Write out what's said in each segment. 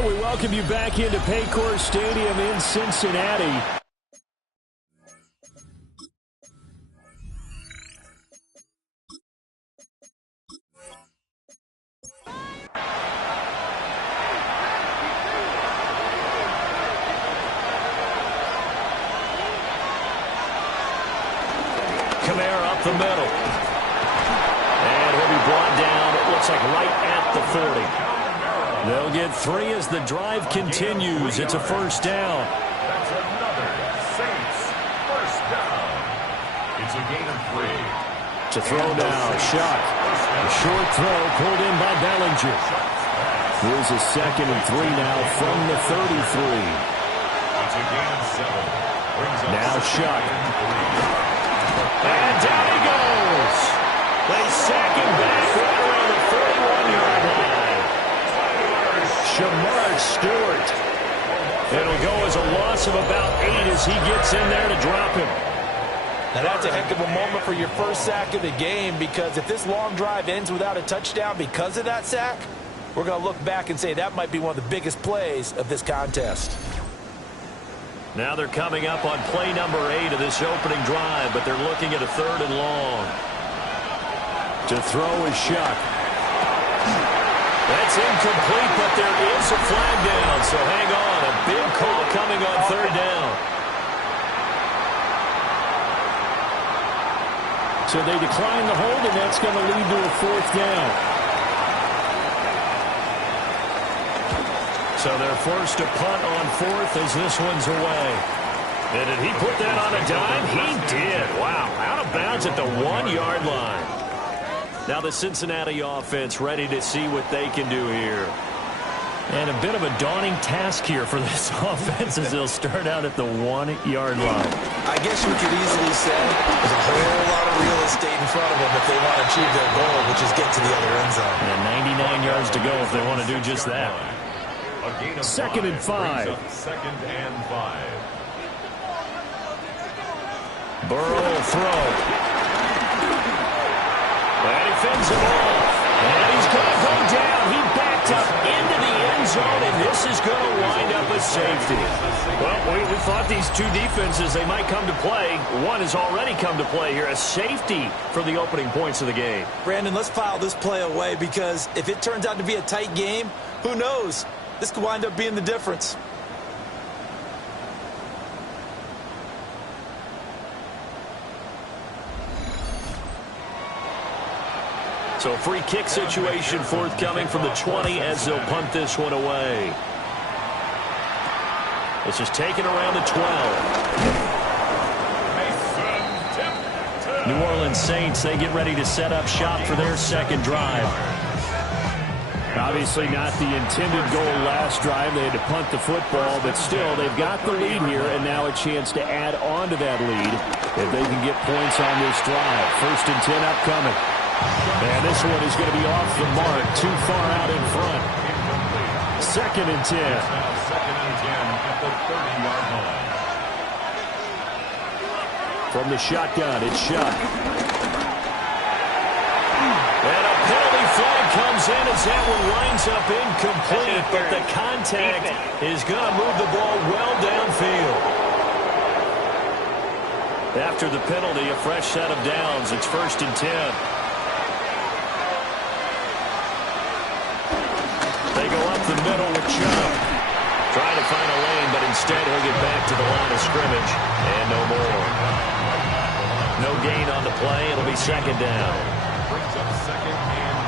And we welcome you back into Paycor Stadium in Cincinnati. Up the middle. And he'll be brought down, it looks like right at the 40. They'll get 3 as the drive continues. It's a first down. That's another Saints first down. It's a gain of 3. To throw down, Shuck. A short throw pulled in by Bellinger. Here's a 2nd and 3 now from the 33. It's a gain of 7. Now Shuck. And down he goes. They sack him back right around the 41-yard line. Shamar Stewart. It'll go as a loss of about 8 as he gets in there to drop him. Now that's a heck of a moment for your first sack of the game, because if this long drive ends without a touchdown because of that sack, we're going to look back and say that might be one of the biggest plays of this contest. Now they're coming up on play number 8 of this opening drive, but they're looking at a 3rd and long. To throw is Shuck. That's incomplete, but there is a flag down, so hang on. A big call coming on 3rd down. So they decline the hold, and that's going to lead to a 4th down. So they're forced to punt on 4th as this one's away. And did he put that on a dime? He did. Wow. Out of bounds at the 1-yard line. Now the Cincinnati offense ready to see what they can do here. And a bit of a daunting task here for this offense as they'll start out at the 1-yard line. I guess you could easily say there's a whole lot of real estate in front of them if they want to achieve their goal, which is get to the other end zone. And 99 yards to go if they want to do just that. 2nd and 5. 2nd and 5. Burrow will throw. And he fends him off. And he's going to go down. He backed up into the end zone, and this is going to wind up a safety. Well, we thought these two defenses, they might come to play. One has already come to play here. A safety for the opening points of the game. Brandon, let's file this play away, because if it turns out to be a tight game, who knows? This could wind up being the difference. So a free kick situation forthcoming from the 20 as they'll punt this one away. This is taken around the 12. New Orleans Saints, they get ready to set up shop for their 2nd drive. Obviously not the intended goal last drive. They had to punt the football, but still they've got the lead here, and now a chance to add on to that lead if they can get points on this drive. 1st and 10 upcoming. And this one is going to be off the mark, too far out in front. 2nd and 10. 2nd and 10 at the 30-yard line. From the shotgun, it's Shuck. And a penalty flag comes in as that one winds up incomplete, but the contact is going to move the ball well downfield. After the penalty, a fresh set of downs. It's 1st and 10. They go up the middle with Chubb. Trying to find a lane, but instead he'll get back to the line of scrimmage. And no more. No gain on the play. It'll be 2nd down.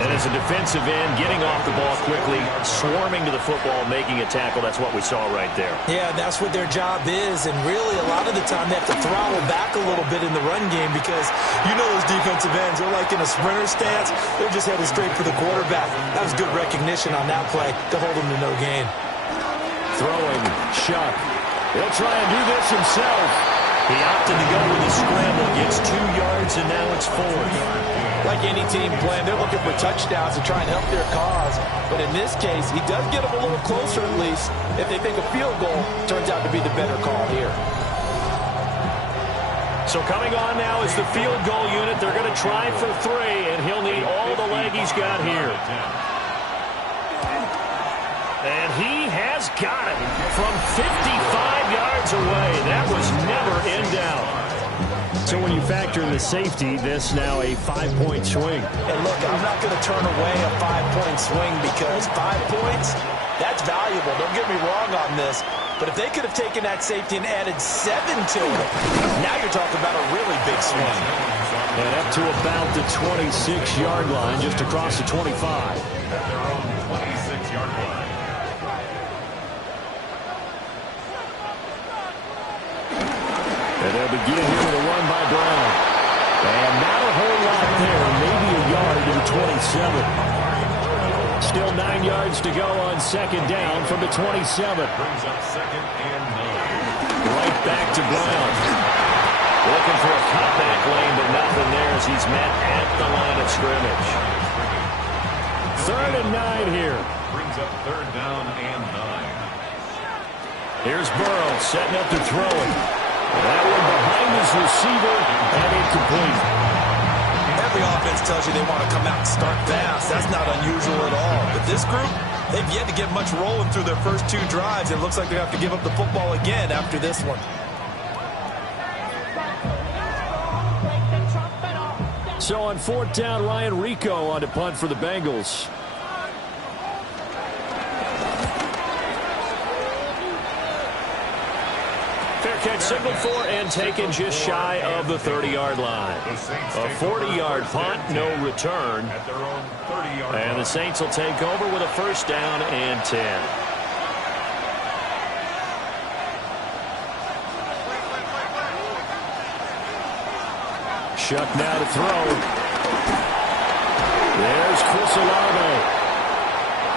And as a defensive end, getting off the ball quickly, swarming to the football, making a tackle. That's what we saw right there. Yeah, that's what their job is. And really, a lot of the time, they have to throttle back a little bit in the run game, because you know those defensive ends, they're like in a sprinter stance. They're just headed straight for the quarterback. That was good recognition on that play to hold them to no gain. Throwing, Shuck. He'll try and do this himself. He opted to go with a scramble, gets 2 yards, and now it's 4th. Like any team playing, they're looking for touchdowns to try and help their cause. But in this case, he does get them a little closer at least. If they think a field goal turns out to be the better call here. So coming on now is the field goal unit. They're going to try for 3, and he'll need all the leg he's got here. And he has got it from 55 yards away. That was never in doubt. So when you factor in the safety, this now a 5-point swing. And look, I'm not going to turn away a 5-point swing because 5 points, that's valuable. Don't get me wrong on this. But if they could have taken that safety and added 7 to it, now you're talking about a really big swing. And up to about the 26-yard line, just across the 25. At their own 26-yard line. And they'll begin here with a run by Brown. And not a whole lot there, maybe a yard to the 27. Still 9 yards to go on second down from the 27. Brings up second and 9. Right back to Brown. Looking for a cutback lane, but nothing there as he's met at the line of scrimmage. 3rd and 9 here. Brings up 3rd down and 9. Here's Burrow setting up to throw it. That one behind his receiver and incomplete. Every offense tells you they want to come out and start fast. That's not unusual at all. But this group, they've yet to get much rolling through their first 2 drives. It looks like they have to give up the football again after this one. So on 4th down, Ryan Rico on to punt for the Bengals. Fair catch signaled for and taken just shy of the 30-yard line. A 40-yard punt, no return. At their own 30-yard line. And the Saints will take over with a 1st down and 10. Shuck now to throw. There's Chris Olave.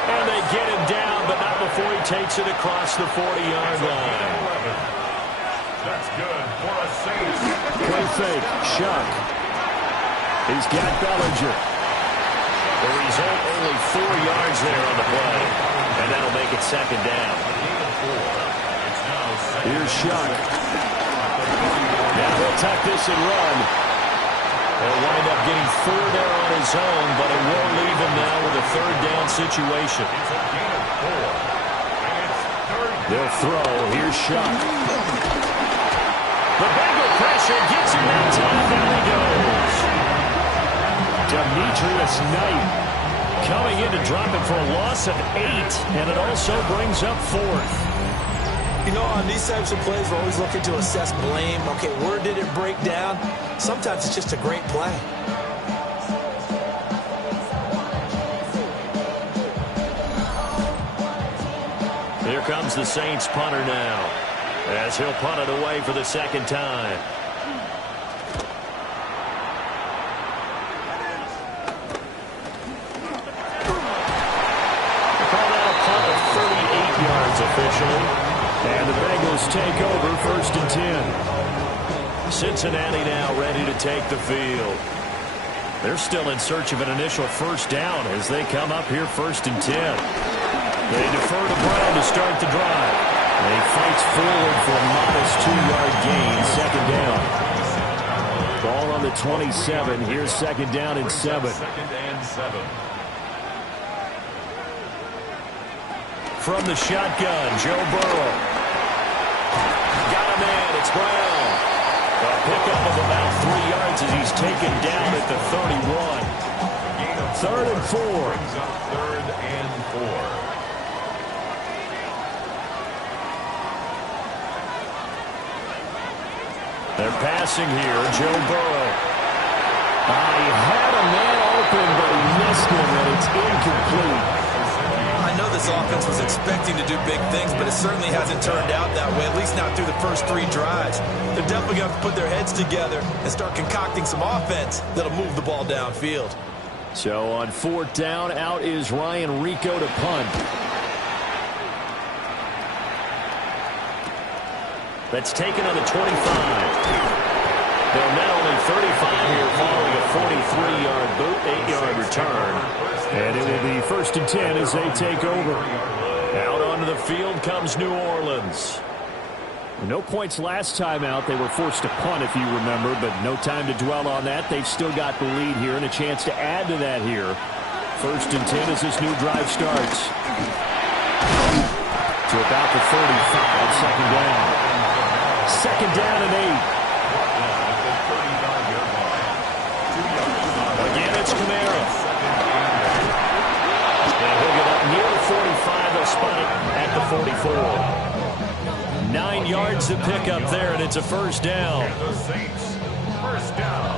And they get him down, but not before he takes it across the 40-yard line. That's good for a Saints. Play fake. Shuck. He's got Bellinger. The result, only 4 yards there on the play. And that'll make it 2nd down. Here's Shuck. Now he'll tuck this and run. He'll wind up getting 4 there on his own, but it won't leave him now with a 3rd down situation. They'll throw. Here's Shuck. The Bengal pressure gets him that time. Down he goes. Demetrius Knight coming in to drop it for a loss of 8, and it also brings up 4th. You know, on these types of plays, we're always looking to assess blame. Okay, where did it break down? Sometimes it's just a great play. Here comes the Saints punter now, as he'll punt it away for the 2nd time. Call that a punt of 38 yards officially. And the Bengals take over 1st and 10. Cincinnati now ready to take the field. They're still in search of an initial 1st down as they come up here 1st and 10. They defer to Brown to start the drive. They fight forward for a modest 2-yard gain, 2nd down. Ball on the 27. Here's 2nd down and 7. 2nd and 7. From the shotgun, Joe Burrow. Got a man, it's Brown. A pickup of about 3 yards as he's taken down at the 31. 3rd and 4. Brings up 3rd and 4. They're passing here, Joe Burrow. He had a man open, but he missed him, and it's incomplete. I know this offense was expecting to do big things, but it certainly hasn't turned out that way, at least not through the first 3 drives. They're definitely going to have to put their heads together and start concocting some offense that'll move the ball downfield. So on 4th down, out is Ryan Rico to punt. That's taken on the 25. They'll net only 35 here following a 43-yard boot, 8-yard return. And it will be 1st and 10 as they take over. Out onto the field comes New Orleans. No points last time out. They were forced to punt, if you remember, but no time to dwell on that. They've still got the lead here and a chance to add to that here. 1st and 10 as this new drive starts. To about the 35, second down. Second down and 8. Again, it's Kamara. And he'll get up near the 45. They'll spot it at the 44. 9 yards to pick up there, and it's a first down. The Saints, first down.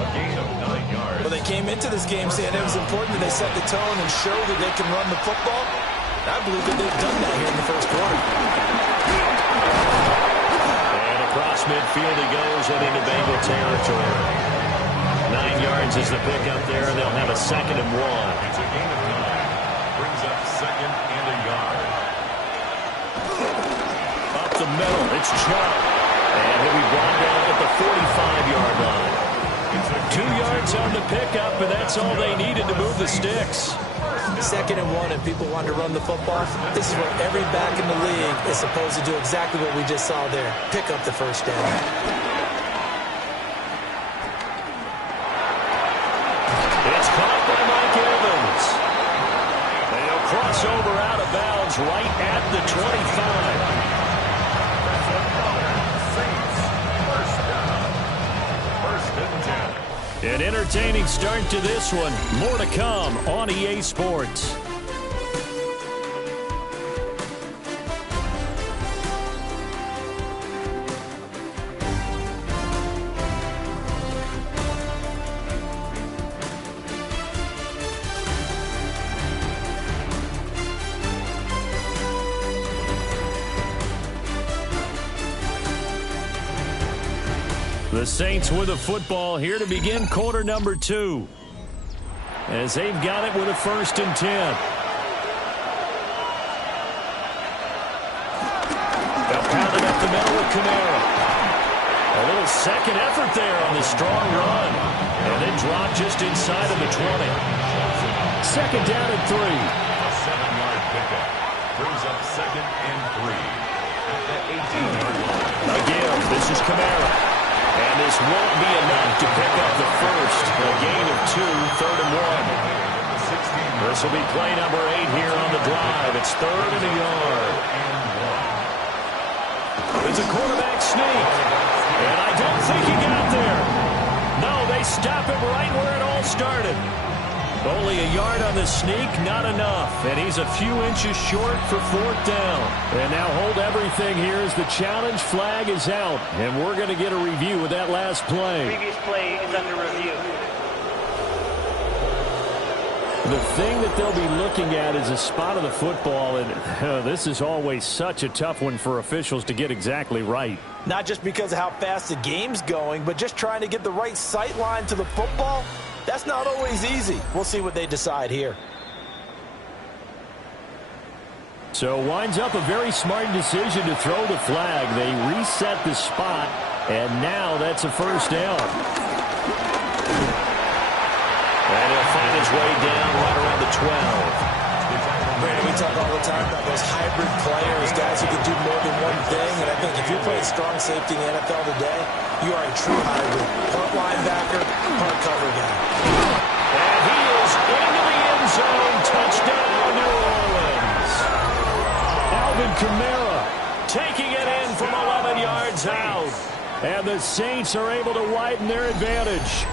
A gain of 9 yards. Well, they came into this game saying it was important that they set the tone and show that they can run the football. I believe that they've done that here in the first quarter. And across midfield he goes and into Bengal territory. 9 yards is the pickup there, and they'll have a second and 1. It's a gain of 9. Brings up second and a yard. Up the middle, it's Chubb. And he'll be brought down at the 45-yard line. 2 yards on the pickup, and that's all they needed to move the sticks. Second and 1, and people want to run the football. This is where every back in the league is supposed to do exactly what we just saw there. Pick up the first down. It's caught by Mike Evans. They'll cross over out of bounds right at the 25. An entertaining start to this one. More to come on EA Sports. The Saints with a football here to begin quarter number 2. As they've got it with a 1st and 10. They'll pound it up the middle with Kamara. A little second effort there on the strong run. And then drop just inside of the 20. Second down and 3. A 7-yard pickup. Brings up second and 3. At the 18-yard line. Again, this is Kamara. And this won't be enough to pick up the first. A gain of 2, 3rd and 1. This will be play number 8 here on the drive. It's 3rd and a yard. It's a quarterback sneak. And I don't think he got there. No, they stop him right where it all started. Only a yard on the sneak, not enough. And he's a few inches short for 4th down. And now hold everything here as the challenge flag is out. And we're going to get a review of that last play. Previous play is under review. The thing that they'll be looking at is a spot of the football. And this is always such a tough one for officials to get exactly right. Not just because of how fast the game's going, but just trying to get the right sight line to the football. That's not always easy. We'll see what they decide here. So winds up a very smart decision to throw the flag. They reset the spot, and now that's a first down. And he'll find his way down right around the 12. Brandon, we talk all the time about those hybrid players, guys who can do more than one thing. And I think if you're playing strong safety in the NFL today, you are a true hybrid. Part linebacker, part cover guy. And he is into the end zone. Touchdown, New Orleans. Alvin Kamara taking it in from 11 yards out. And the Saints are able to widen their advantage.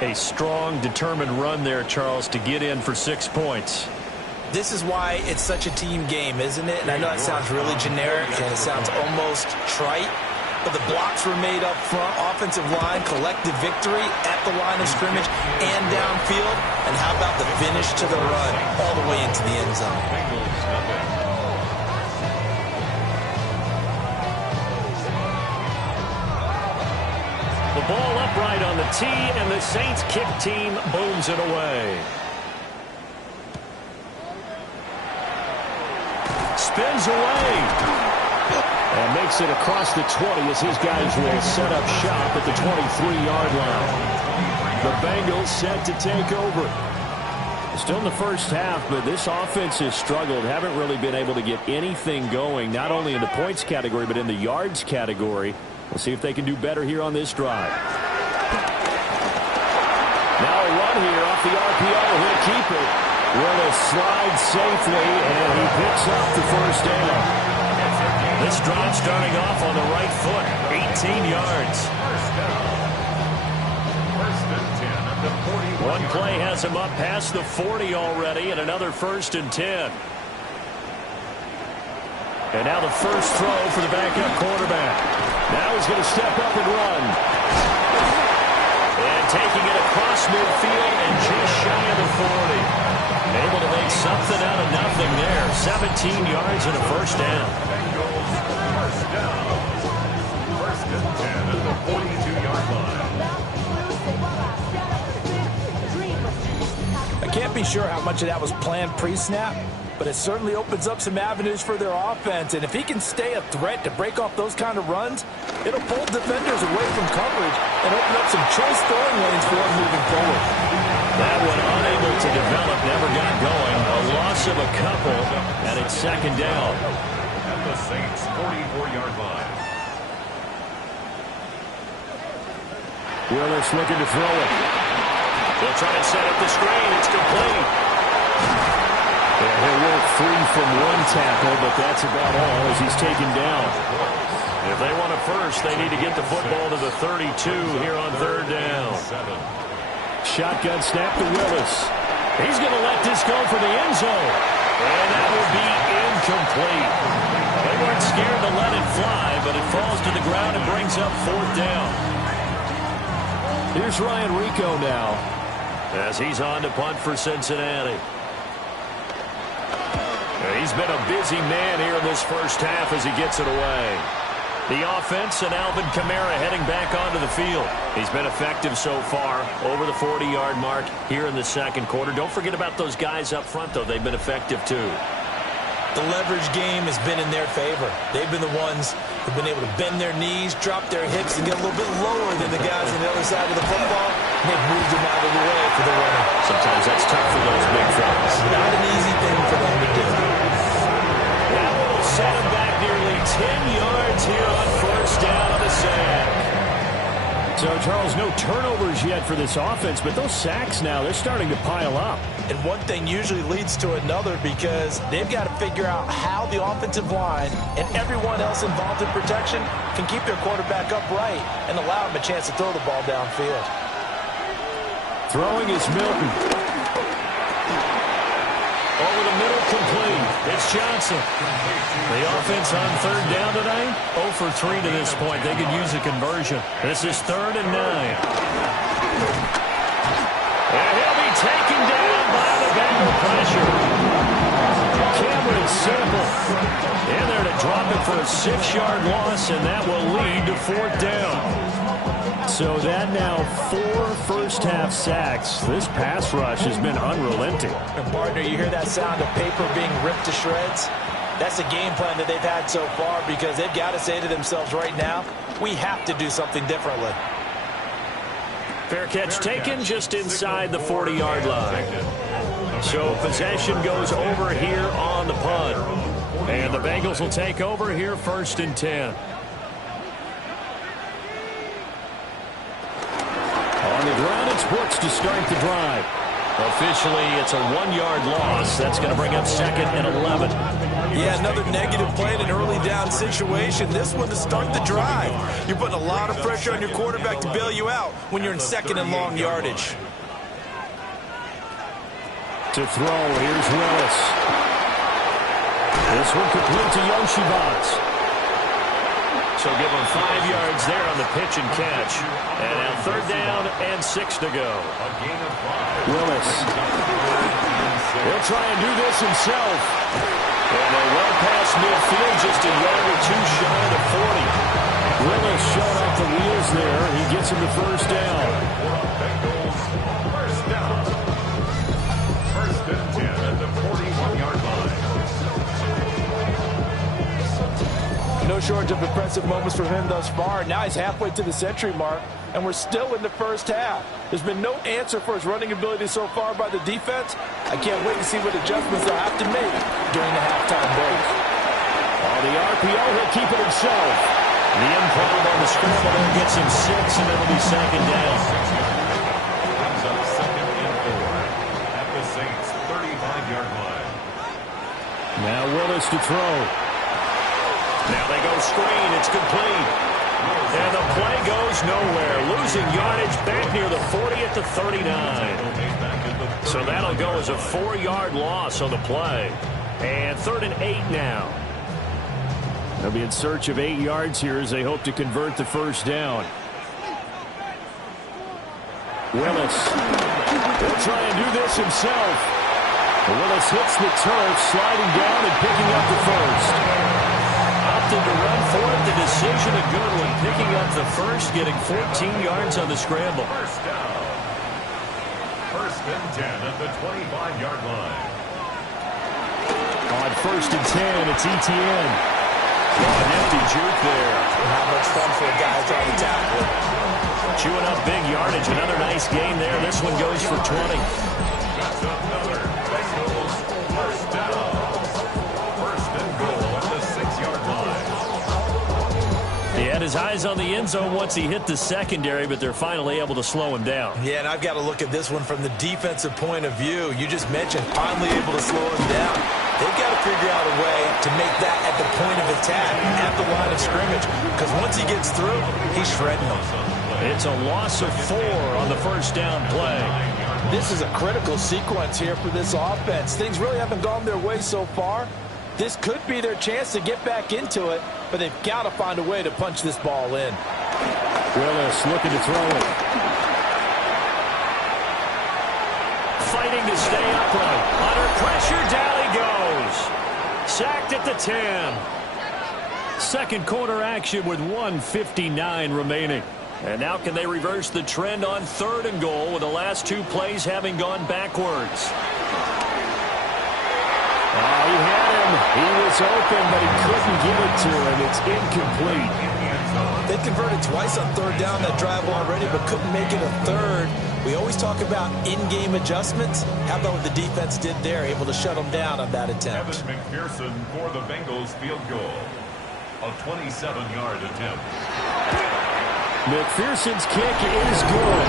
A strong, determined run there, Charles, to get in for 6 points. This is why it's such a team game, isn't it? And I know that sounds really generic and it sounds almost trite, but the blocks were made up front, offensive line, collective victory at the line of scrimmage and downfield. And how about the finish to the run all the way into the end zone? The ball upright on the tee, and the Saints kick team booms it away. Spins away. And makes it across the 20 as his guys will set up shop at the 23-yard line. The Bengals set to take over. Still in the first half, but this offense has struggled. Haven't really been able to get anything going, not only in the points category, but in the yards category. We'll see if they can do better here on this drive. Now a run here off the RPO. He'll keep it. Willis slides safely, and he picks up the first down. This drive starting off on the right foot, 18 yards. One play has him up past the 40 already, and another 1st and 10. And now the first throw for the backup quarterback. Now he's going to step up and run. And taking it across midfield and just shy of the 40. Able to make something out of nothing there. 17 yards and a first down. First down. 1st and 10 at the 42-yard line. I can't be sure how much of that was planned pre-snap, but it certainly opens up some avenues for their offense. And if he can stay a threat to break off those kind of runs, it'll pull defenders away from coverage and open up some choice throwing lanes for him moving forward. That one unable to develop, never got going. A loss of a couple, and it's 2nd down. At the Saints' 44-yard line. Willis looking to throw it. They'll try to set up the screen. It's complete. Yeah, he'll work free from one tackle, but that's about all as he's taken down. If they want a first, they need to get the football to the 32 here on 3rd down. Shotgun snap to Willis. He's going to let this go for the end zone. And that will be incomplete. They weren't scared to let it fly, but it falls to the ground and brings up 4th down. Here's Ryan Rico now, as he's on to punt for Cincinnati. He's been a busy man here in this first half as he gets it away. The offense and Alvin Kamara heading back onto the field. He's been effective so far, over the 40-yard mark here in the 2nd quarter. Don't forget about those guys up front, though. They've been effective, too. The leverage game has been in their favor. They've been the ones who've been able to bend their knees, drop their hips, and get a little bit lower than the guys on the other side of the football. And they've moved them out of the way for the runner. Sometimes that's tough for those big fellas. Not an easy thing for them to do. That will set him back nearly 10 yards here on 1st down on the sack. So, Charles, no turnovers yet for this offense, but those sacks now, they're starting to pile up. And one thing usually leads to another because they've got to figure out how the offensive line and everyone else involved in protection can keep their quarterback upright and allow him a chance to throw the ball downfield. Throwing is Milton. Over the middle, complete. It's Johnson. The offense on 3rd down tonight, 0 for 3 to this point. They could use a conversion. This is 3rd and 9. And he'll be taken down by the Bengal pressure. Cameron Simple in there to drop it for a 6-yard loss, and that will lead to 4th down. So that now 4 first-half sacks. This pass rush has been unrelenting. And, partner, you hear that sound of paper being ripped to shreds? That's the game plan that they've had so far because they've got to say to themselves right now, we have to do something differently. Fair catch taken just inside the 40-yard line. So possession goes over here on the punt. And the Bengals will take over here 1st and 10. On the ground, it's Brooks to start the drive. Officially, it's a 1-yard loss. That's going to bring up 2nd and 11. Yeah, another negative play in an early down situation. This one to start the drive. You're putting a lot of pressure on your quarterback to bail you out when you're in 2nd and long yardage. To throw, here's Willis. This one complete to Yoshibats. So give him 5 yards there on the pitch and catch. And now 3rd down and 6 to go. Willis. He'll try and do this himself. And they're well past midfield, just a yard or 2 shy of 40. Willis showing off the wheels there. He gets him to 1st down. First down. 1st and 10 at the 41-yard line. No shortage of impressive moments from him thus far. Now he's halfway to the century mark, and we're still in the first half. There's been no answer for his running ability so far by the defense. I can't wait to see what adjustments they'll have to make during the halftime break. On the RPO, he'll keep it himself. The improv on the scramble there gets him 6, and it'll be 2nd down. Comes up 2nd and 4 at the Saints' 35. Now Willis to throw. Now they go screen. It's complete. And the play goes nowhere. Losing yardage back near the 40 at the 39. So that'll go as a 4-yard loss on the play. And 3rd and 8 now. They'll be in search of 8 yards here as they hope to convert the first down. Willis. He'll try and do this himself. Willis hits the turf, sliding down and picking up the first. Opted to run for it. The decision a good one. Picking up the first, getting 14 yards on the scramble. First down. 1st and 10 at the 25-yard line. On 1st and 10, it's Etienne. An empty juke there. Not much fun for a guy trying to tackle it. Chewing up big yardage. Another nice game there. This one goes for 20. That's another Bengals first down. 1st and goal at the 6-yard line. He had his eyes on the end zone once he hit the secondary, but they're finally able to slow him down. Yeah, and I've got to look at this one from the defensive point of view. You just mentioned finally able to slow him down. They've got to figure out a way to make that at the point of attack, at the line of scrimmage, because once he gets through, he's shredding them. It's a loss of 4 on the first down play. This is a critical sequence here for this offense. Things really haven't gone their way so far. This could be their chance to get back into it, but they've got to find a way to punch this ball in. Willis looking to throw it. Fighting to stay upright. Under pressure, down he goes. Sacked at the 10. Second quarter action with 1:59 remaining. And now can they reverse the trend on 3rd and goal with the last 2 plays having gone backwards? He had him. He was open, but he couldn't give it to him. It's incomplete. They converted twice on 3rd down that drive already, but couldn't make it a 3rd. We always talk about in-game adjustments. How about what the defense did there, able to shut them down on that attempt? Evan McPherson for the Bengals field goal. A 27-yard attempt. McPherson's kick is good.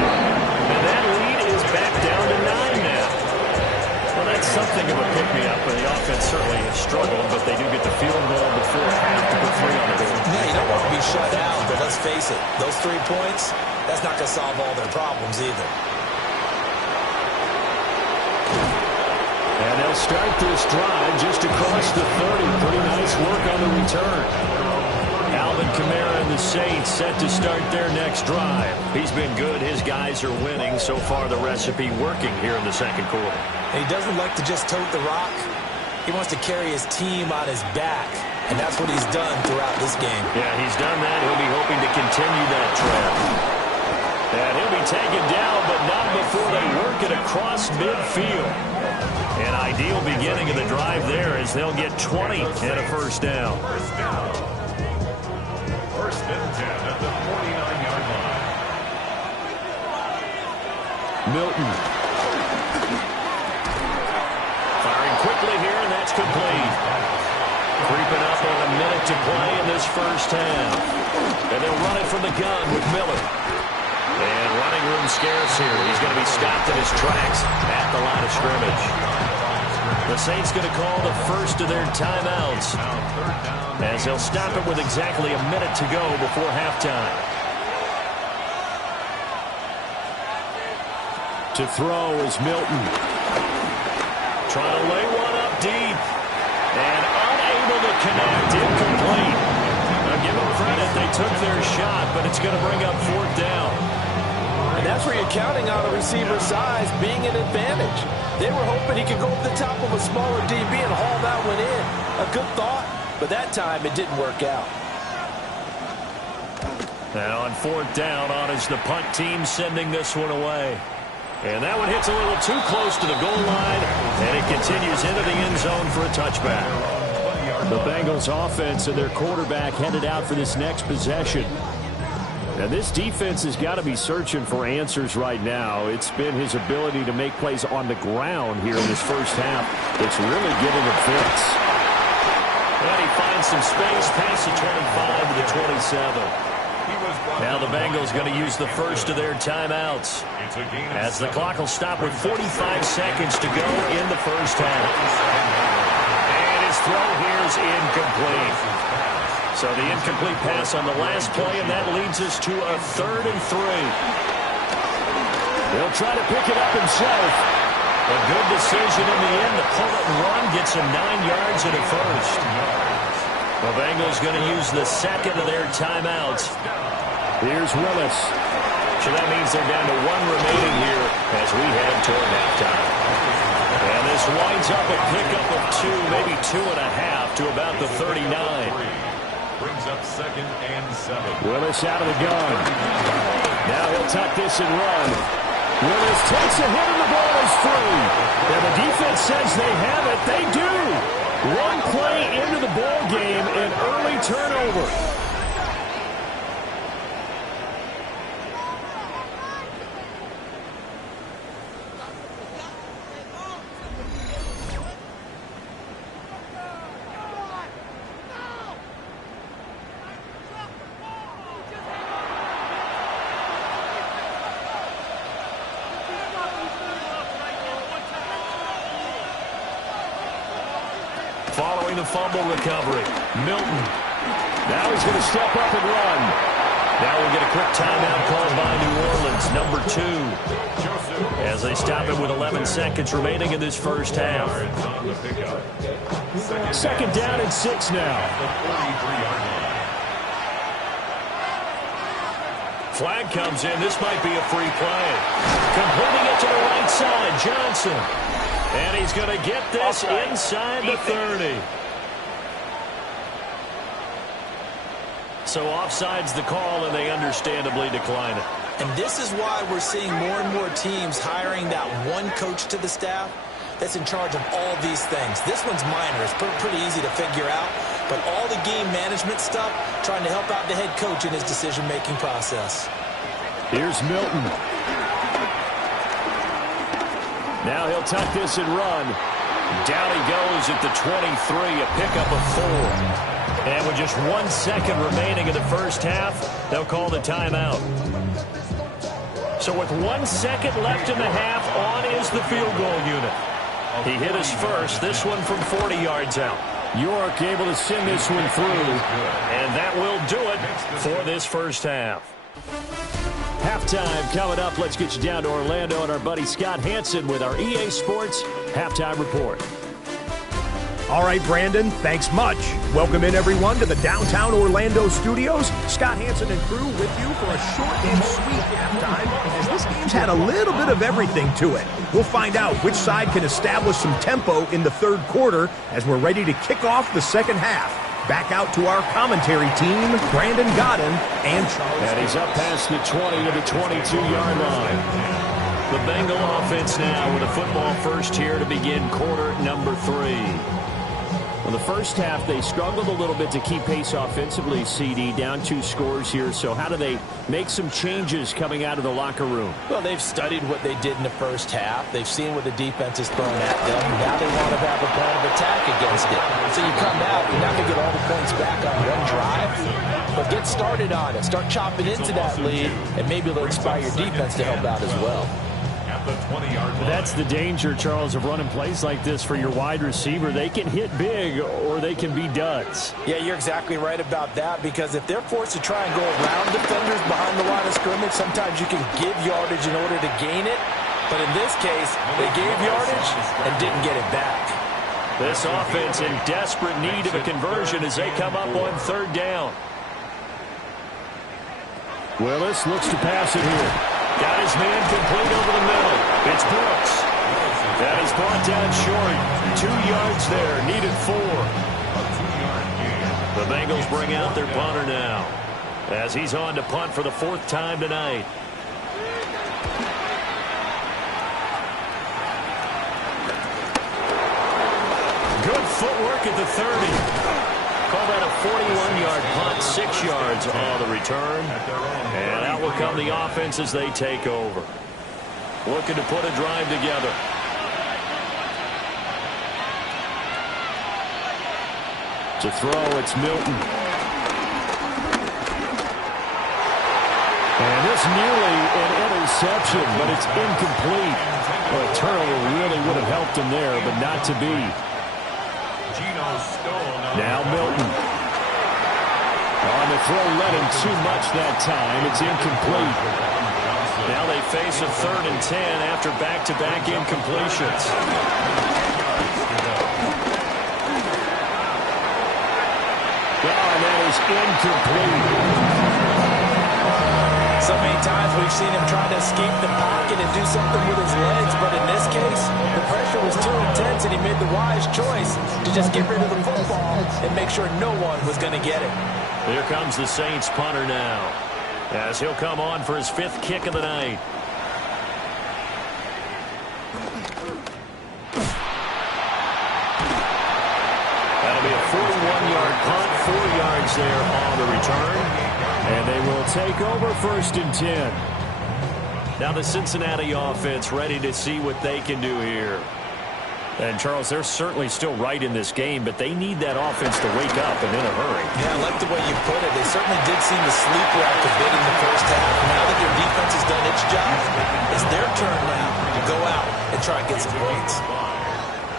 And that lead is back down to 9 now. Well, that's something of a pick-me-up, but the offense certainly has struggled, but they do get the field goal before half to put 3 on the board. Yeah, you don't want to be shut out, but let's face it, those 3 points, that's not going to solve all their problems either. And they'll start this drive just across the 30. Pretty nice work on the return. Alvin Kamara and the Saints set to start their next drive. He's been good. His guys are winning. So far, the recipe working here in the second quarter. And he doesn't like to just tote the rock. He wants to carry his team on his back, and that's what he's done throughout this game. Yeah, he's done that. He'll be hoping to continue that trend. And he'll be taken down, but not before they work it across midfield. An ideal beginning of the drive there as they'll get 20 and a first down. First down. 1st and 10 at the 49-yard line. Milton. Firing quickly here, and that's complete. Creeping up on a minute to play in this first half. And they'll run it from the gun with Miller. And running room scarce here. He's going to be stopped in his tracks at the line of scrimmage. The Saints going to call the first of their timeouts as they'll stop it with exactly a minute to go before halftime. To throw is Milton. Trying to lay one up deep. And unable to connect. Incomplete. Now give them credit. They took their shot, but it's going to bring up 4th down. And that's where you're counting on a receiver's size being an advantage. They were hoping he could go over the top of a smaller DB and haul that one in. A good thought, but that time it didn't work out. And on 4th down, on is the punt team sending this one away. And that one hits a little too close to the goal line, and it continues into the end zone for a touchback. The Bengals offense and their quarterback headed out for this next possession. And this defense has got to be searching for answers right now. It's been his ability to make plays on the ground here in this first half that's really giving him fits. And he finds some space past the 25 to the 27. Now the Bengals going to use the first of their timeouts as the clock will stop with 45 seconds to go in the first half. And his throw here is incomplete. So the incomplete pass on the last play, and that leads us to a 3rd and 3. He'll try to pick it up himself. A good decision in the end to pull it and run, gets him 9 yards and a first. The Bengals going to use the second of their timeouts. Here's Willis. So that means they're down to 1 remaining here as we head toward halftime. And this winds up a pickup of 2, maybe 2.5 to about the 39. Brings up 2nd and 7. Willis out of the gun. Now he'll tuck this and run. Willis takes a hit and the ball is free. And the defense says they have it. They do. 1 play into the ball game, an early turnover. Following the fumble recovery, Milton. Now he's going to step up and run. Now we'll get a quick timeout called by New Orleans, number 2. As they stop it with 11 seconds remaining in this first half. 2nd down and 6 now. Flag comes in. This might be a free play. Completing it to the right side, Johnson. And he's going to get this inside the 30. So offside's the call, and they understandably decline it. And this is why we're seeing more and more teams hiring that one coach to the staff that's in charge of all these things. This one's minor. It's pretty easy to figure out. But all the game management stuff, trying to help out the head coach in his decision-making process. Here's Milton. Now he'll tuck this and run. Down he goes at the 23, a pickup of 4. And with just 1 second remaining in the first half, they'll call the timeout. So with 1 second left in the half, on is the field goal unit. He hit us first, this one from 40 yards out. York able to send this one through. And that will do it for this first half. Halftime coming up. Let's get you down to Orlando and our buddy Scott Hansen with our EA Sports Halftime Report. All right, Brandon, thanks much. Welcome in, everyone, to the downtown Orlando studios. Scott Hansen and crew with you for a short and sweet halftime, as this game's had a little bit of everything to it. We'll find out which side can establish some tempo in the third quarter as we're ready to kick off the second half. Back out to our commentary team, Brandon Godden and Charles. And he's up past the 20 to the 22-yard line. The Bengal offense now with a football first here to begin quarter number 3. In the first half, they struggled a little bit to keep pace offensively, CD, down 2 scores here. So how do they make some changes coming out of the locker room? Well, they've studied what they did in the first half. They've seen what the defense has thrown at them. Now they want to have a plan of attack against it. So you come out, you're not going to get all the points back on one drive, but get started on it. Start chopping into that lead, and maybe it'll inspire your defense to help out as well. That's the danger, Charles, of running plays like this for your wide receiver. They can hit big or they can be duds. Yeah, you're exactly right about that, because if they're forced to try and go around defenders behind the line of scrimmage, sometimes you can give yardage in order to gain it. But in this case, they gave yardage and didn't get it back. This offense in desperate need of a conversion as they come up on 3rd down. Willis looks to pass it here. Got his man complete over the middle. It's Brooks. That is brought down short. 2 yards there. Needed 4. The Bengals bring out their punter now as he's on to punt for the 4th time tonight. Good footwork at the 30. Call that a 41-yard punt, 6 yards on the return. And out will come the offense as they take over. Looking to put a drive together. To throw, it's Milton. And this nearly an interception, but it's incomplete. Well, a turnover really would have helped him there, but not to be. Now Milton. On the throw, led him too much that time. It's incomplete. Now they face a 3rd and 10 after back-to-back incompletions. That is incomplete. So many times we've seen him try to escape the pocket and do something with his legs, but in this case, the pressure was too intense and he made the wise choice to just get rid of the football and make sure no one was going to get it. Here comes the Saints punter now, as he'll come on for his 5th kick of the night. That'll be a 41-yard punt, 4 yards there on the return. And they will take over 1st and 10. Now the Cincinnati offense ready to see what they can do here. And, Charles, they're certainly still right in this game, but they need that offense to wake up and in a hurry. Yeah, I like the way you put it. They certainly did seem to sleepwalk a bit in the first half. Now that their defense has done its job, it's their turn now to go out and try and get some points.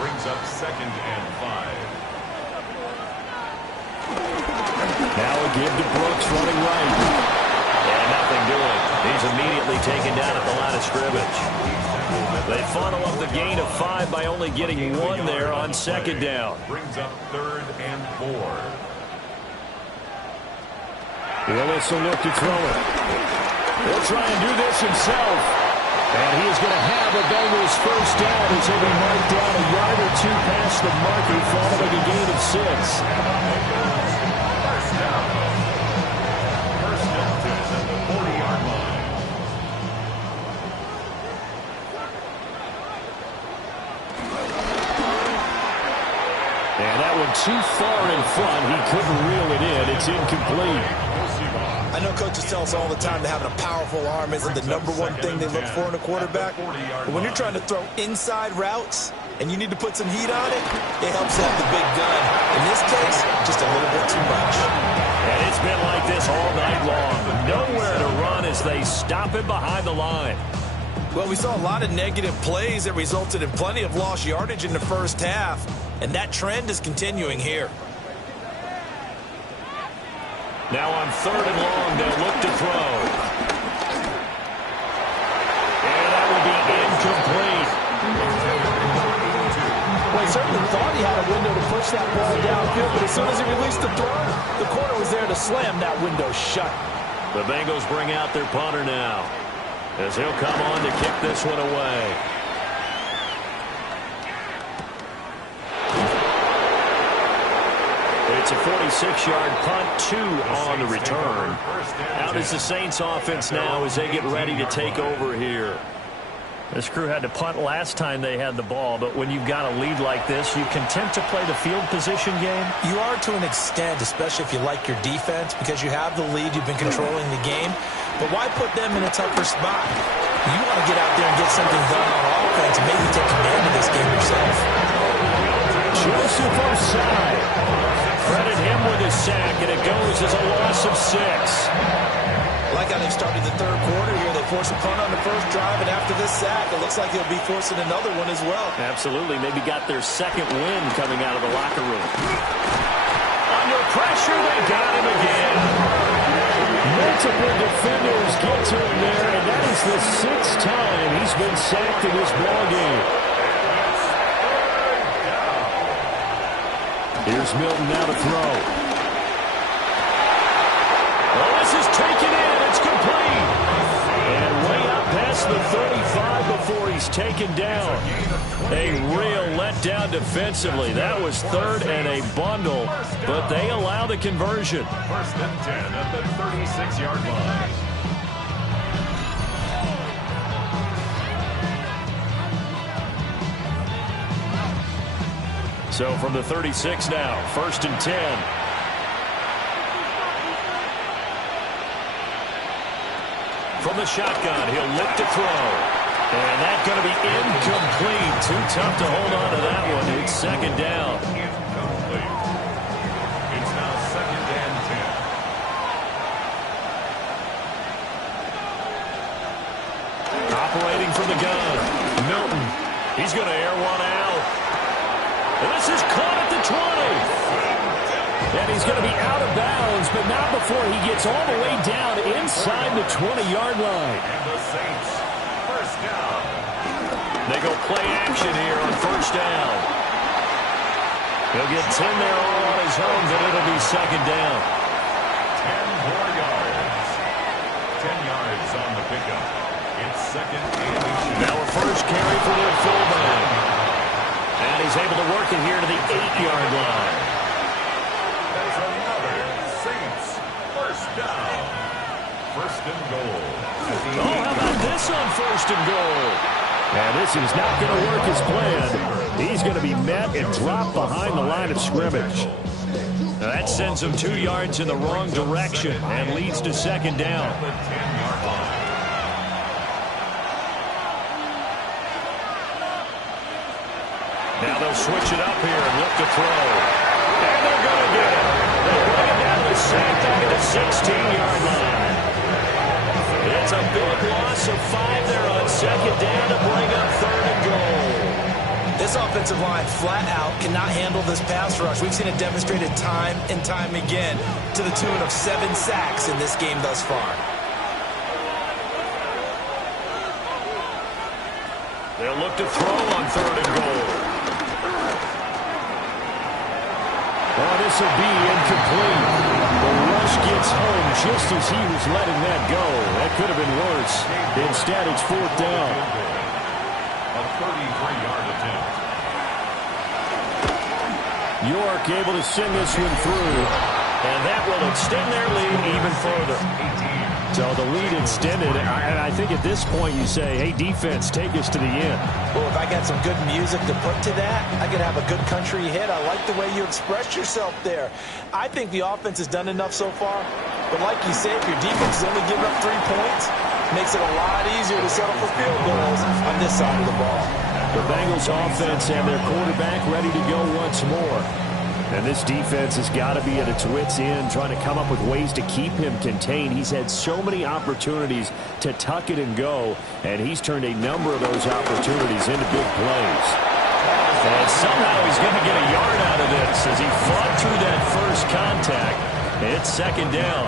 Brings up 2nd and 5. Now a give to Brooks running right. And nothing doing. He's immediately taken down at the line of scrimmage. They funnel up the gain of 5 by only getting 1 there on 2nd down. Brings up 3rd and 4. Willis will look to throw it. He'll try and do this himself. And he is going to have a Bengals 1st down as he'll be marked down a yard or 2 past the marker following a gain of 6. And that one too far in front. He couldn't reel it in. It's incomplete. I know coaches tell us all the time that having a powerful arm isn't the #1 thing they look for in a quarterback. But when you're trying to throw inside routes and you need to put some heat on it, it helps to have the big gun. In this case, just a little bit too much. And it's been like this all night long. Nowhere to run as they stop him behind the line. Well, we saw a lot of negative plays that resulted in plenty of lost yardage in the first half. And that trend is continuing here. Now on 3rd and long, they'll look to throw. And that will be incomplete. Well, he certainly thought he had a window to push that ball downfield, but as soon as he released the throw, the corner was there to slam that window shut. The Bengals bring out their punter now, as he'll come on to kick this one away. It's a 46-yard punt, 2 on the return. Out is the Saints offense now as they get ready to take over here. This crew had to punt last time they had the ball, but when you've got a lead like this, you content to play the field position game? You are to an extent, especially if you like your defense, because you have the lead, you've been controlling the game. But why put them in a tougher spot? You want to get out there and get something done on offense and maybe take command of this game yourself. Joseph Osai. Credit him with his sack, and it goes as a loss of 6. Like how they started the 3rd quarter here. They forced a punt on the first drive, and after this sack, it looks like they'll be forcing another one as well. Absolutely. Maybe got their 2nd win coming out of the locker room. Under pressure, they got him again. Multiple defenders get to him there, and that is the 6th time he's been sacked in this ballgame. Here's Milton now to throw. Oh, this is taken in. It's complete. And way up past the 35 before he's taken down. A real letdown defensively. That was 3rd and a bundle, but they allow the conversion. 1st and 10 at the 36-yard line. So from the 36 now, 1st and 10. From the shotgun, he'll look to throw. And that's going to be incomplete. Too tough to hold on to that one. It's 2nd down. Incomplete. It's now 2nd and 10. Operating from the gun, Milton. He's going to air one out. And this is caught at the 20. And he's going to be out of bounds, but not before he gets all the way down inside the 20-yard line. And the Saints, first down. They go play action here on first down. He'll get 10 there all on his own, but it'll be second down. 10 more yards. 10 yards on the pickup. It's second and 2. Now a first carry for their fullback. And he's able to work it here to the 8-yard line. That's another Saints first down. First and goal. Oh, how about this on first and goal? And this is not going to work as planned. He's going to be met and dropped behind the line of scrimmage. Now that sends him 2 yards in the wrong direction and leads to second down. The 10-yard line. Now they'll switch it up here and look to throw. And they're going to get it. They bring it down to the sack back at the 16-yard line. It's a big loss of 5 there on second down to bring up third and goal. This offensive line flat out cannot handle this pass rush. We've seen it demonstrated time and time again to the tune of 7 sacks in this game thus far. They'll look to throw on third and goal. Oh, this will be incomplete. The rush gets home just as he was letting that go. That could have been worse. Instead, it's fourth down. A 33-yard attempt. York able to send this one through. And that will extend their lead even further. So the lead extended, and I think at this point you say, hey, defense, take us to the end. Well, if I got some good music to put to that, I could have a good country hit. I like the way you expressed yourself there. I think the offense has done enough so far. But like you say, if your defense is only giving up 3 points, it makes it a lot easier to settle for field goals on this side of the ball. The Bengals offense and their quarterback ready to go once more. And this defense has got to be at its wits' end, trying to come up with ways to keep him contained. He's had so many opportunities to tuck it and go, and he's turned a number of those opportunities into big plays. And somehow he's going to get a yard out of this as he fought through that first contact. It's second down.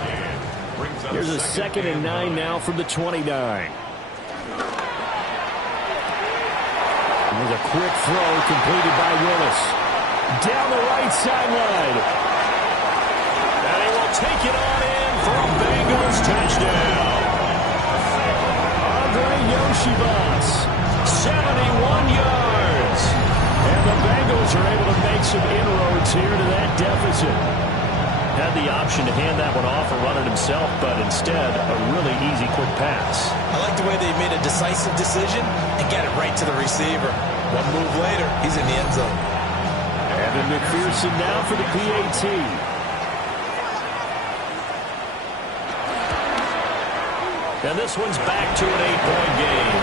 Here's a 2nd and 9 now from the 29. With a quick throw completed by Willis. Down the right sideline. And he will take it on in for a Bengals touchdown. Andre Yoshibas, 71 yards. And the Bengals are able to make some inroads here to that deficit. Had the option to hand that one off or run it himself, but instead, a really easy quick pass. I like the way they made a decisive decision and get it right to the receiver. One move later, he's in the end zone. Evan McPherson now for the PAT. And this one's back to an 8-point game.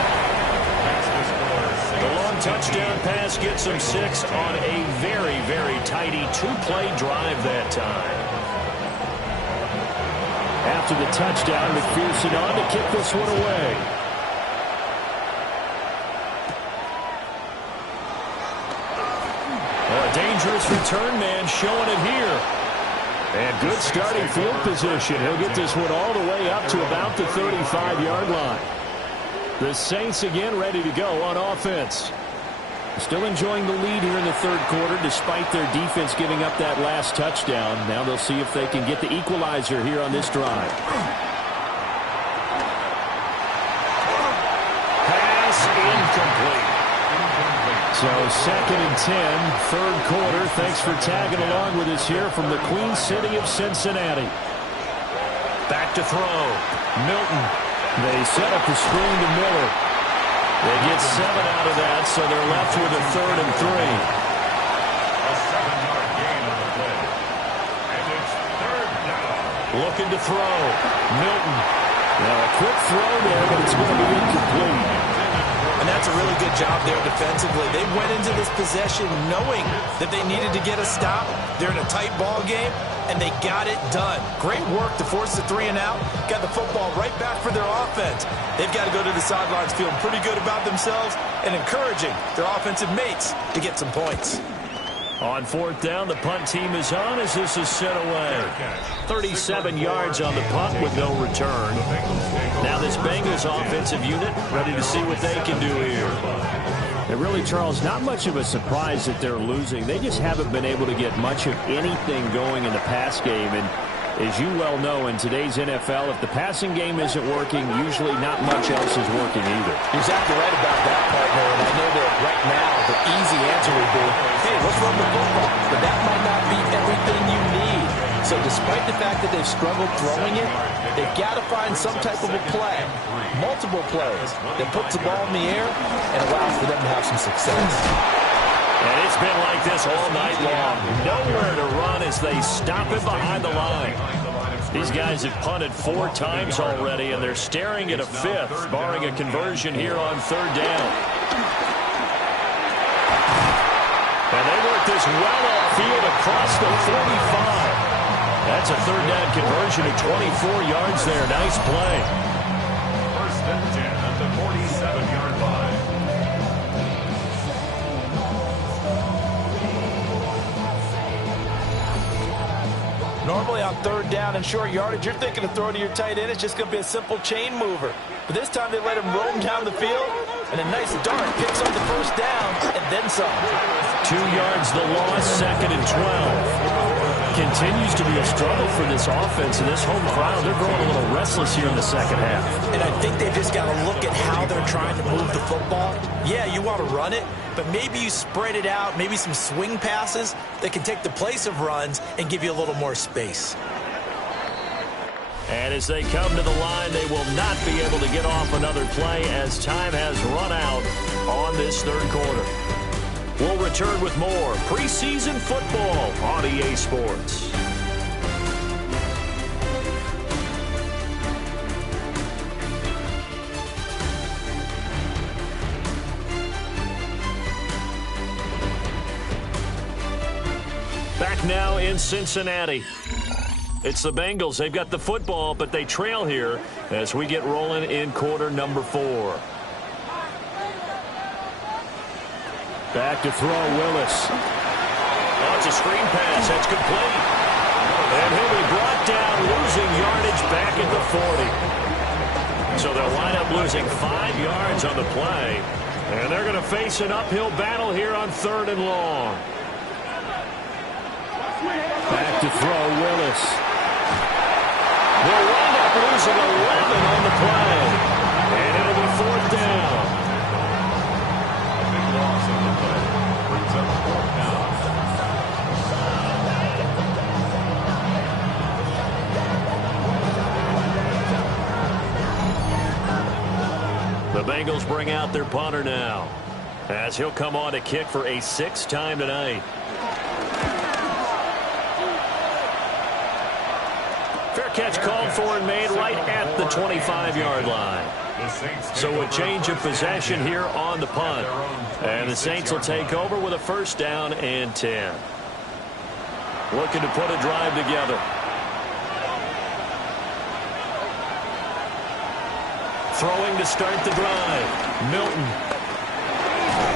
The long touchdown pass gets them 6 on a very, very tidy 2-play drive that time. After the touchdown, McPherson on to kick this one away. A dangerous return man showing it here. And good starting field position. He'll get this one all the way up to about the 35-yard line. The Saints again ready to go on offense. Still enjoying the lead here in the third quarter despite their defense giving up that last touchdown. Now they'll see if they can get the equalizer here on this drive. Pass incomplete. So 2nd and 10, third quarter. Thanks for tagging along with us here from the Queen City of Cincinnati. Back to throw. Milton. They set up the screen to Miller. They get 7 out of that, so they're left with a 3rd and 3. A 7-yard gain on the play. And it's 3rd down. Looking to throw. Milton. Now a quick throw there, but it's going to be incomplete. And that's a really good job there defensively. They went into this possession knowing that they needed to get a stop. They're in a tight ball game, and they got it done. Great work to force the 3 and out. Got the football right back for their offense. They've got to go to the sidelines feeling pretty good about themselves and encouraging their offensive mates to get some points. On fourth down, the punt team is on as this is set away. 37 yards on the punt with no return. Now this Bengals offensive unit ready to see what they can do here. And really, Charles, not much of a surprise that they're losing. They just haven't been able to get much of anything going in the pass game. And as you well know, in today's NFL, if the passing game isn't working, usually not much else is working either. You're exactly right about that, partner. And I know that right now the easy answer would be, hey, let's run the football. But that might not be everything you need. So despite the fact that they've struggled throwing it, they've got to find some type of a play, multiple plays, that puts the ball in the air and allows for them to have some success. And it's been like this all night long. Nowhere to run as they stop it behind the line. These guys have punted 4 times already, and they're staring at a 5th, barring a conversion here on 3rd down. And they work this well upfield across the 45. That's a 3rd down conversion of 24 yards there. Nice play. 1st and 10 at the 47-yard line. Normally on 3rd down and short yardage, you're thinking of throwing to your tight end. It's just going to be a simple chain mover. But this time they let him roam down the field, and a nice dart picks up the 1st down, and then some. 2 yards the loss, 2nd and 12. Continues to be a struggle for this offense and this home crowd. They're growing a little restless here in the 2nd half. And I think they've just got to look at how they're trying to move the football. Yeah, you want to run it, but maybe you spread it out, maybe some swing passes that can take the place of runs and give you a little more space. And as they come to the line, they will not be able to get off another play as time has run out on this 3rd quarter. We'll return with more preseason football on EA Sports. Back now in Cincinnati. It's the Bengals. They've got the football, but they trail here as we get rolling in quarter number 4. Back to throw, Willis. Oh, it's a screen pass. That's complete. And he'll be brought down, losing yardage back at the 40. So they'll wind up losing 5 yards on the play. And they're going to face an uphill battle here on 3rd and long. Back to throw, Willis. They'll wind up losing 11 on the play. And it'll be 4th down. The Bengals bring out their punter now, as he'll come on to kick for a 6th time tonight. Fair catch called for and made right at the 25-yard line. So a change of possession here on the punt. And the Saints will take over with a 1st down and 10. Looking to put a drive together. Throwing to start the drive. Milton.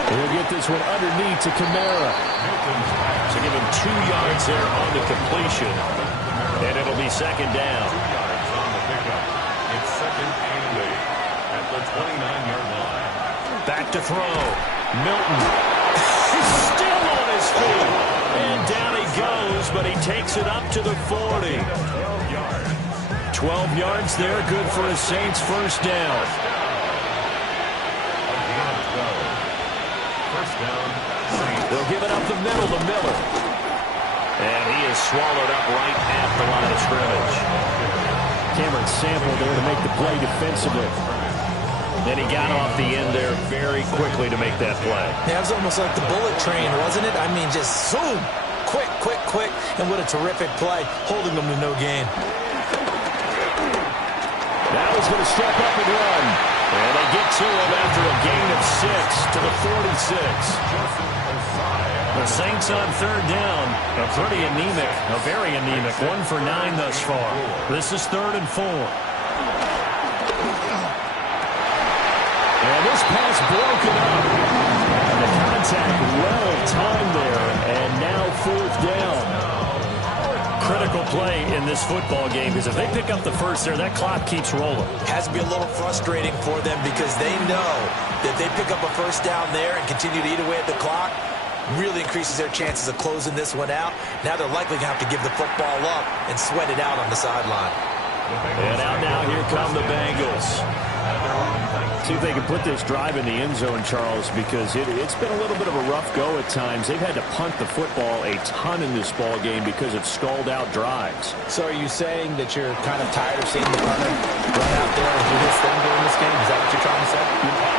He'll get this one underneath to Kamara. To give him 2 yards there on the completion. And it'll be 2nd down. 2 yards on the pickup. It's 2nd and 8 at the 29-yard line. Back to throw. Milton. He's still on his feet. And down he goes, but he takes it up to the 40. 12 yards there, good for a Saints 1st down. They'll give it up the middle to Miller. And he is swallowed up right at the line of scrimmage. Cameron Sample there to make the play defensively. And he got off the end there very quickly to make that play. That was almost like the bullet train, wasn't it? I mean, just zoom. Quick, quick, quick. And what a terrific play, holding them to no gain. Now he's going to step up and run. And they get to him after a gain of 6 to the 46. The Saints on 3rd down. A pretty anemic, a very anemic. 1 for 9 thus far. This is 3rd and 4. And this pass broken up. And the contact well timed there. And now fourth down. Critical play in this football game, because if they pick up the first there, that clock keeps rolling. Has to be a little frustrating for them because they know that they pick up a first down there and continue to eat away at the clock, really increases their chances of closing this one out. Now they're likely going to have to give the football up and sweat it out on the sideline. And out now, here come the Bengals. See if they can put this drive in the end zone, Charles, because it's been a little bit of a rough go at times. They've had to punt the football a ton in this ball game because of stalled out drives. So are you saying that you're kind of tired of seeing the punter run out there and do his thing during this game? Is that what you're trying to say?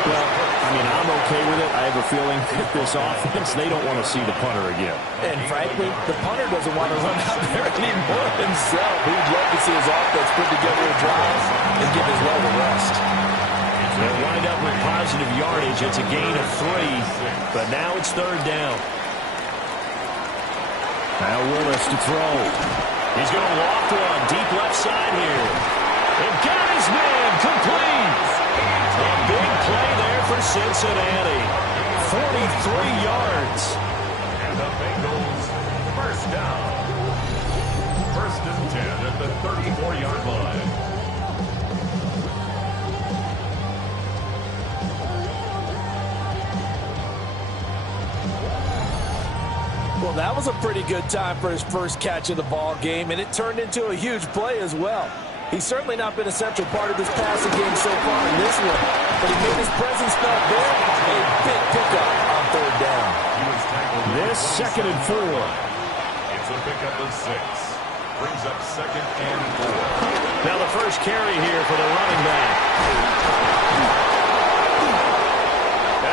Well, I mean, I'm okay with it. I have a feeling that this offense, they don't want to see the punter again. And frankly, the punter doesn't want to run out there anymore himself. He'd love to see his offense put together a drive and give his leg a rest. They'll wind up with positive yardage. It's a gain of 3, but now it's third down. Now Willis to throw. He's going to loft one deep left side here. And got his man complete. A big play there for Cincinnati. 43 yards. And the Bengals first down. First and 10 at the 34-yard line. Well, that was a pretty good time for his first catch of the ball game, and it turned into a huge play as well. He's certainly not been a central part of this passing game so far in this one, but he made his presence felt there. A big pickup on third down. This second and 4. It's a pickup of 6. Brings up second and 4. Now the first carry here for the running back.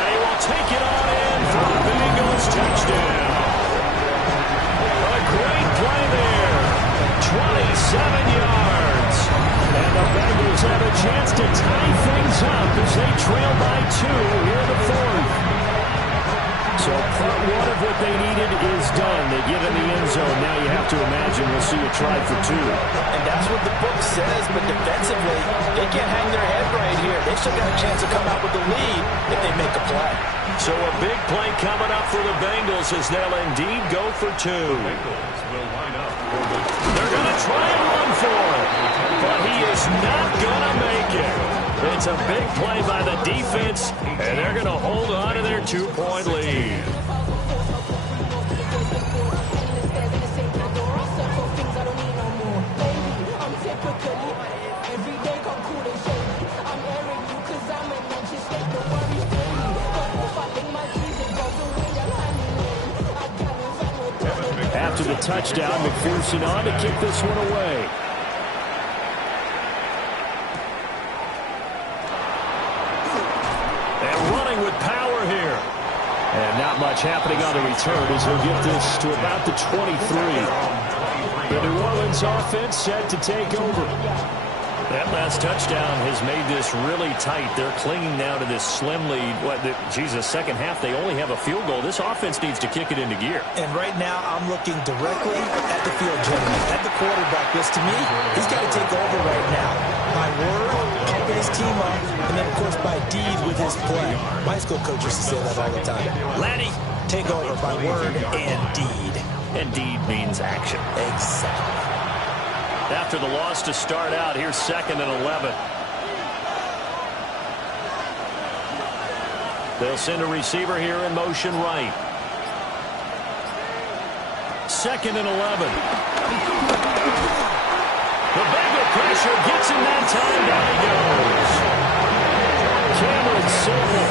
And he will take it on in for a Bengals touchdown. A great play there. 27 yards. And the Bengals have a chance to tie things up as they trail by 2 here in the fourth. So part 1 of what they needed is done. They get in the end zone. Now you have to imagine we'll see a try for 2. And that's what the book says, but defensively, they can't hang their head right here. They still got a chance to come out with the lead if they make a play. So a big play coming up for the Bengals as they'll indeed go for 2. Bengals will line up for the... They're going to try and run for it, but he is not going to make it. It's a big play by the defense, and they're going to hold on to their 2-point lead. After the touchdown, McPherson on to kick this one away. And running with power here. And not much happening on the return as he'll get this to about the 23. The New Orleans offense set to take over. That last touchdown has made this really tight. They're clinging now to this slim lead. Second half, they only have a field goal. This offense needs to kick it into gear. And right now, I'm looking directly at the field general, at the quarterback. Because to me, he's got to take over right now. By word, helping his team up, and then, of course, by deed with his play. My school coach used to say that all the time. Laddie, take over by word and deed. And deed means action. Exactly. After the loss to start out, here's 2nd and 11. They'll send a receiver here in motion right. 2nd and 11. The Bengal pressure gets him that time. Down he goes. Cameron Silver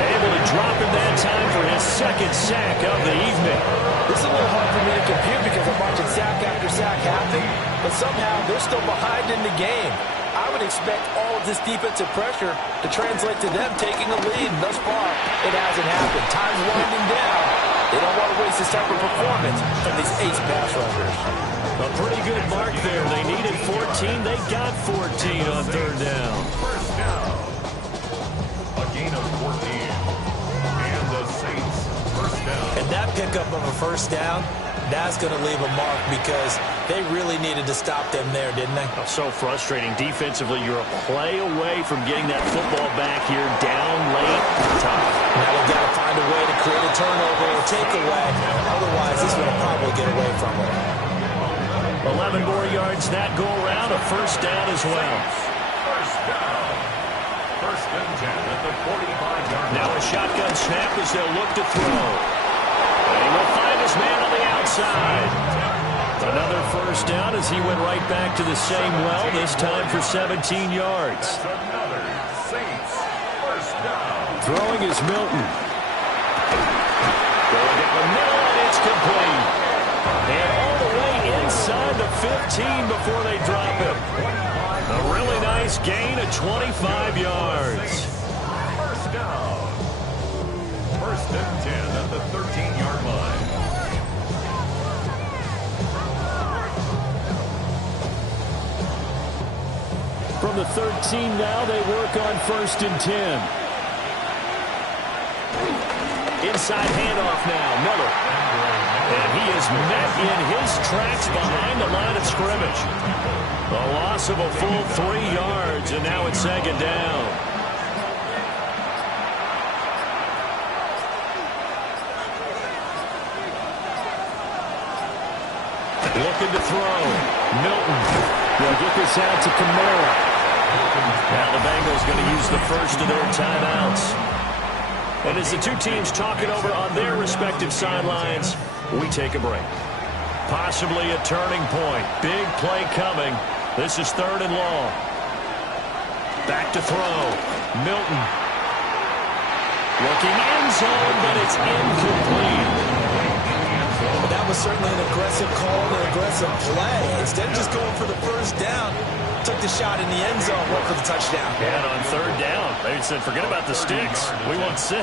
able to drop him that time for his 2nd sack of the evening. This is a little hard for me to compute because I'm watching sack after sack happen, but somehow they're still behind in the game. I would expect all of this defensive pressure to translate to them taking a lead. And thus far, it hasn't happened. Time's winding down. They don't want to waste this type of performance from these ace pass rushers. A pretty good mark there. They needed 14. They got 14 on third down. First down. A gain of 14. And the Saints first down. And that pickup of a first down, that's going to leave a mark because They really needed to stop them there, didn't they? Oh, so frustrating. Defensively, you're a play away from getting that football back here down late. Tough. Now they've got to find a way to create a turnover or takeaway. Otherwise, this one will probably get away from them. 11 more yards that go around. A first down as well. First down. First and 10 at the 45-yard line. Now a shotgun snap as they'll look to throw. And he will find his man on the outside. Another first down as he went right back to the same well, this time for 17 yards. That's another Saints first down. Throwing is Milton. Going down the middle, and it's complete. And all the way inside the 15 before they drop him. A really nice gain of 25 yards. First down. First and 10 at the 13-yard line. From the 13 now, they work on first and 10. Inside handoff now, Miller. And he is met in his tracks behind the line of scrimmage. A loss of a full 3 yards, and now it's second down. Looking to throw. Milton will get this out to Kamara. Now the Bengals going to use the first of their timeouts. And as the two teams talk it over on their respective sidelines, we take a break. Possibly a turning point. Big play coming. This is third and long. Back to throw. Milton. Looking end zone, but it's incomplete. That was certainly an aggressive call and an aggressive play. Instead of just going for the first down, took the shot in the end zone, went for the touchdown. And on third down, they said, forget about the sticks. We want 6.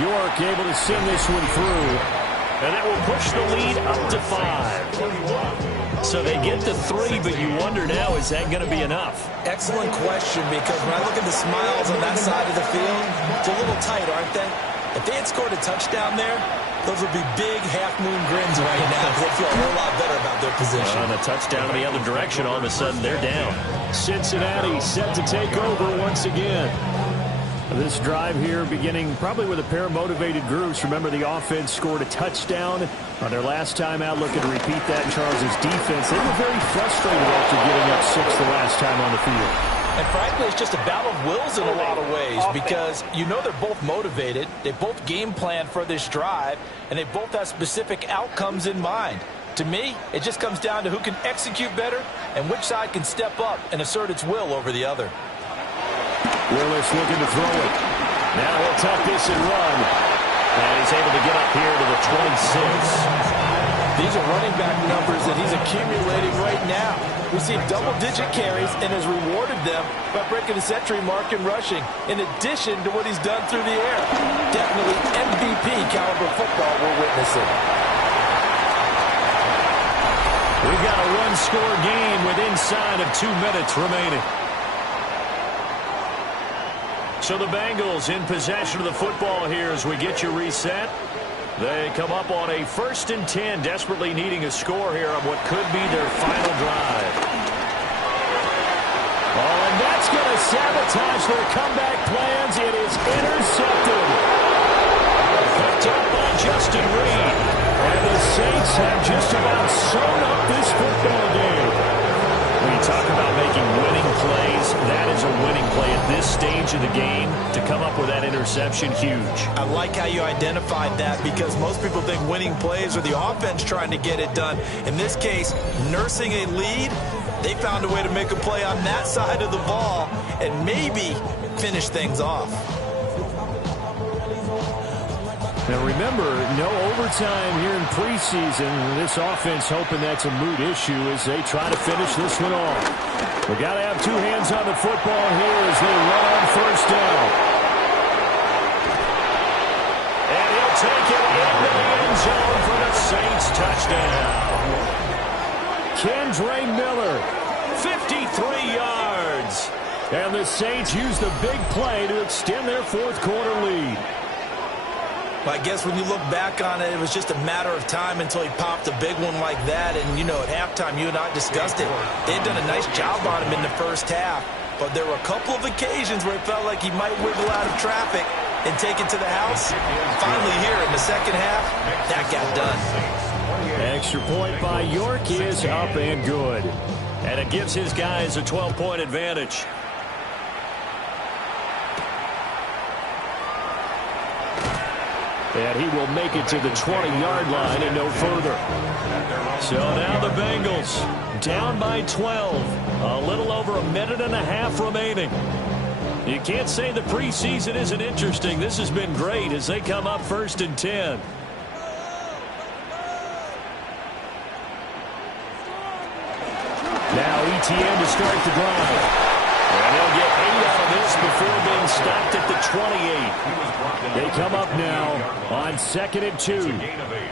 York able to send this one through. And that will push the lead up to 5. So they get to 3, but you wonder now, is that going to be enough? Excellent question, because when I look at the smiles on that side of the field, it's a little tight, aren't they? If they had scored a touchdown there, those would be big half-moon grins right now. They feel a whole lot better about their position. On a touchdown in the other direction, all of a sudden they're down. Cincinnati set to take over once again. This drive here beginning probably with a pair of motivated groups. Remember, the offense scored a touchdown on their last time out. Looking to repeat that in Charles' defense. They were very frustrated after giving up 6 the last time on the field. And frankly, it's just a battle of wills in a lot of ways, because you know they're both motivated, they both game plan for this drive, and they both have specific outcomes in mind. To me, it just comes down to who can execute better and which side can step up and assert its will over the other. Willis looking to throw it. Now he'll tuck this and run. And he's able to get up here to the 26. These are running back numbers that he's accumulating right now. We see double-digit carries and has rewarded them by breaking the century mark in rushing, in addition to what he's done through the air. Definitely MVP caliber football we're witnessing. We've got a one-score game with inside of 2 minutes remaining. So the Bengals in possession of the football here as we get you reset. They come up on a first and 10, desperately needing a score here on what could be their final drive. Oh, and that's going to sabotage their comeback plans. It is intercepted. Picked up by Justin Reed. And the Saints have just about sewn up this football game. When you talk about making winning plays, that is a winning play at this stage of the game. To come up with that interception, huge. I like how you identified that, because most people think winning plays are the offense trying to get it done. In this case, nursing a lead, they found a way to make a play on that side of the ball and maybe finish things off. Now remember, no overtime here in preseason. This offense hoping that's a moot issue as they try to finish this one off. We got to have 2 hands on the football here as they run on first down. And he'll take it into the end zone for the Saints touchdown. Kendre Miller, 53 yards. And the Saints use the big play to extend their fourth quarter lead. Well, I guess when you look back on it, it was just a matter of time until he popped a big one like that. And, you know, at halftime, you and I discussed it. They had done a nice job on him in the first half. But there were a couple of occasions where it felt like he might wiggle out of traffic and take it to the house. Finally here in the second half, that got done. Extra point by York is up and good. And it gives his guys a 12-point advantage. And he will make it to the 20-yard line and no further. So now the Bengals down by 12. A little over a minute and a half remaining. You can't say the preseason isn't interesting. This has been great as they come up 1st and 10. Now ETN to start the drive. And they'll get 8 out of this before being stopped at the 28. They come up now on 2nd and 2. Gain of 8.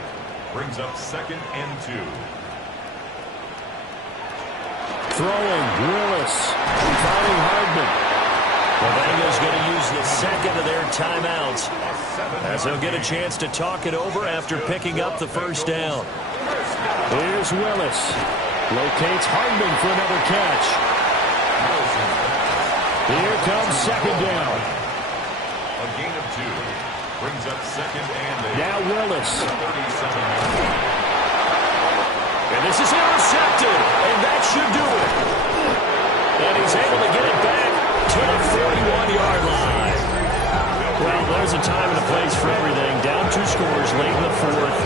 Brings up 2nd and 2. Throwing, Willis. Finding Hardman. The Bengals going to use the second of their timeouts as they'll get a chance to talk it over after picking up the first down. Here's Willis. Locates Hardman for another catch. Here comes 2nd down. A gain of 2. Brings up 2nd and 8. Now Willis. And this is intercepted. And that should do it. And he's able to get it back to the 41-yard line. Well, there's a time and a place for everything. Down 2 scores late in the 4th.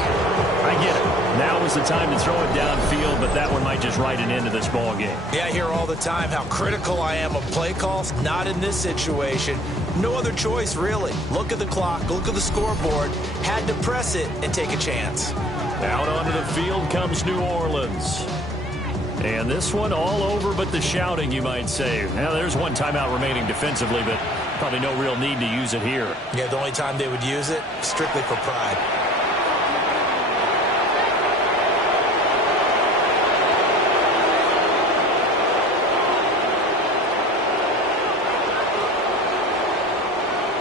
I get it. Now is the time to throw it downfield, but that one might just write an end to this ball game. Yeah, I hear all the time how critical I am of play calls. Not in this situation. No other choice, really. Look at the clock. Look at the scoreboard. Had to press it and take a chance. Out onto the field comes New Orleans. And this one all over but the shouting, you might say. Now, there's one timeout remaining defensively, but probably no real need to use it here. Yeah, the only time they would use it, strictly for pride.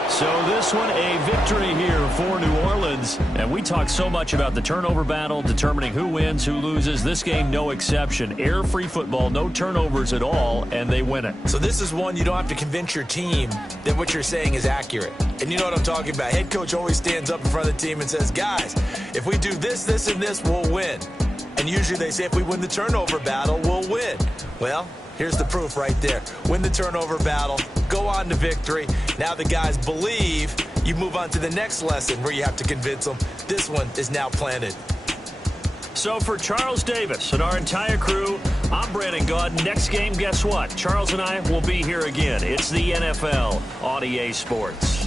So this one a victory here for New Orleans. And we talk so much about the turnover battle, determining who wins, who loses. This game, no exception. Air-free football, no turnovers at all, and they win it. So this is one you don't have to convince your team that what you're saying is accurate. And you know what I'm talking about. Head coach always stands up in front of the team and says, guys, if we do this, this, and this, we'll win. And usually they say if we win the turnover battle, we'll win. Well, here's the proof right there. Win the turnover battle. Go on to victory. Now the guys believe. You move on to the next lesson where you have to convince them. This one is now planted. So for Charles Davis and our entire crew, I'm Brandon Gaudin. Next game, guess what? Charles and I will be here again. It's the NFL on EA Sports.